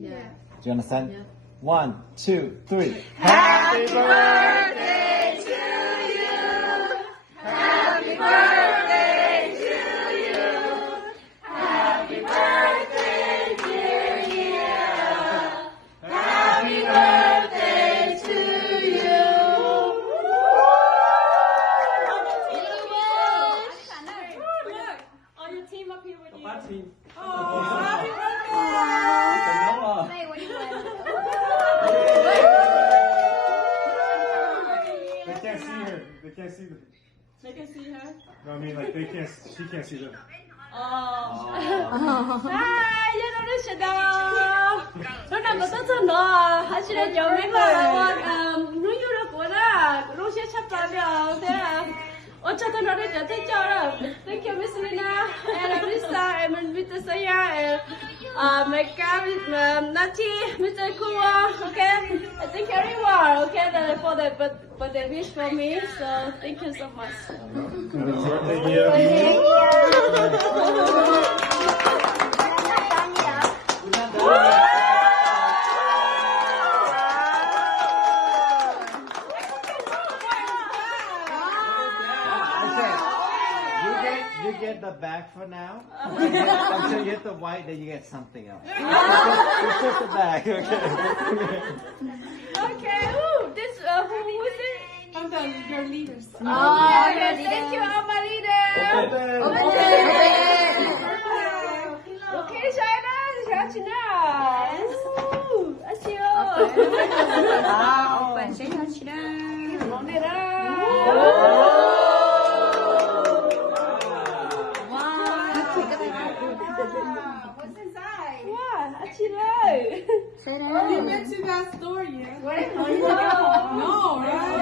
Yeah. Do you understand? Yeah. 1, 2, 3. Happy birthday to you. Happy birthday to you. Happy birthday, dear Nia. Happy birthday to you. All your team up here with you. Party. Oh, happy birthday! Hey, what do you want? They can't see her. They can't see them. They can see her. No, I mean like they can't. She can't see them. Oh. Hi, you know this shit đâu. Nó nằm ở tất thân đó. Anh xin được chào mấy người là con núi du được của nó. Lúc sẽ sắp tới rồi. Thế à. Ôi cho tôi nói đây cho thấy cho đó. Thank you Miss Lina and Lisa and Mr. Saya and Mecca, Nati, Mr. Kuwa. Okay. I thank everyone. Okay, for the wish for me. So thank you so much. Thank you. You get the bag for now. Until you get the white, then you get something else. You put the bag, okay? Okay, ooh, this, who is it? I'm your leaders. Oh, okay, thank you, all my leaders. Okay, China, catching us. Ooh, that's you. 오빠 생각하시라. What's inside? Wow, actually. You mentioned that story, yeah? No, No, right?